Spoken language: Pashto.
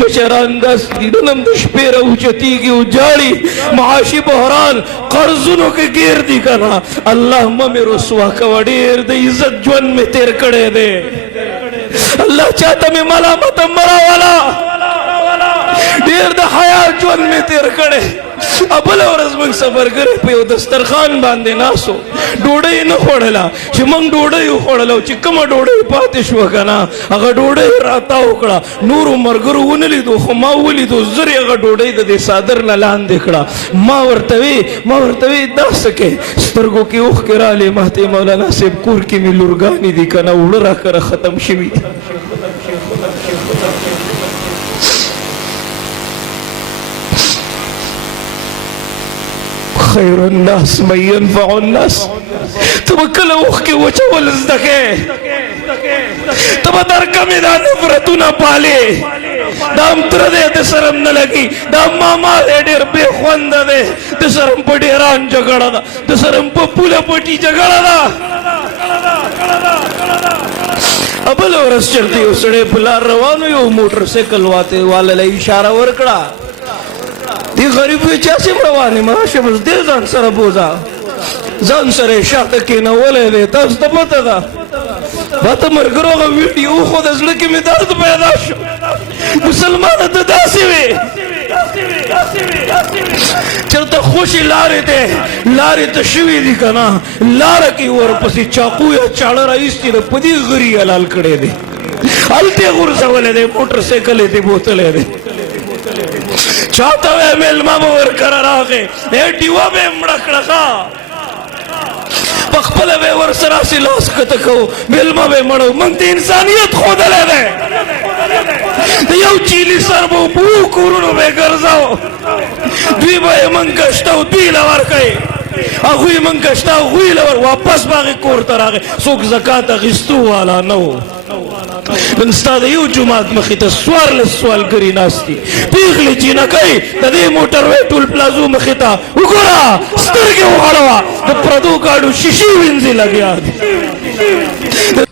مشران دست دیدنم دشپیر اوچتی کی اجاڑی معاشی بحران قرضنوں کے گیر دی کنا اللہ میں رسوا کا ډیر د عزت جون میں تیر کڑے دے اللہ چاہتا میں ملامت مرا والا ډیر د حیا جون میں تیر کڑے ابل ورځ موږ سفر کړی په یو دسترخوان باندې ناسو ډوډۍ نه خوړله چې موږ ډوډۍ وخوړله چې کومه ډوډۍ پاتې شوه که نه هغه ډوډۍ راته وکړه نورو ملګرو ونه لیدو خو ما ولیدو زر یې هغه ډوډۍ د دې څادر نه لاندې کړه ما ورته وی دا څه کې سترګو کې اوښکې رالې ما ته مولانا صاحب کور کې مې لورګانې دي که نه اوړه راکره ختم شوي دي خیر الناس من ينفع الناس تب کله اوښکې وچول زده کې تب درکمې دا نفرتونه پالې دا هم تره دی د سره هم نه لګي دا ماما دی ډېر بې خونده دی د سره هم په ډېران جګړه ده د سره هم په پوله پټي جګړه ده بل ورځ چلته یو سړی په لار روان و یو موټر سایکل واله له اشاره ورکړه دی غریب وی چا سیم روانې ما شبس دې ځان سره بوزا ځان سره شاته کېنولی دی تاسو ته پته ده ما ته ملګرو هغه ویډیو خو د زړه کې مې درد پیدا شو مسلمانه ته داسې وې چېرته خوشي لارې ته شوي دي که نه لاره کې ورپسې چاقو یا چاړه راایستې ده په دې غري حلال کړی دی هلته یې غورځولی دی موټر سایکل یې دې بوتلی دی چاہتا ہوئے میلمہ بور کر راغے اے ڈیوہ بے مڑکڑا خا پخپل بے ورسرا سی لاس کتکو میلمہ بے مڑو منگتی انسانیت خود لے دے یو چیلی سر بو بو کورونو بے گرزاو دوی بے منگشتاو دوی لور کئی اگوی منگشتاو اگوی لور واپس باغی کور تر آگے سوک زکاة غستو والا نو من ستا د یو جماعت مخې ته سوال ګري ناست دي پیغلې چې نه کوي د دې موټر وی ټول پلازو مخې ته وګوره سترګې وغړوه د پردو ګاډو شیشې وینځي لګیا دي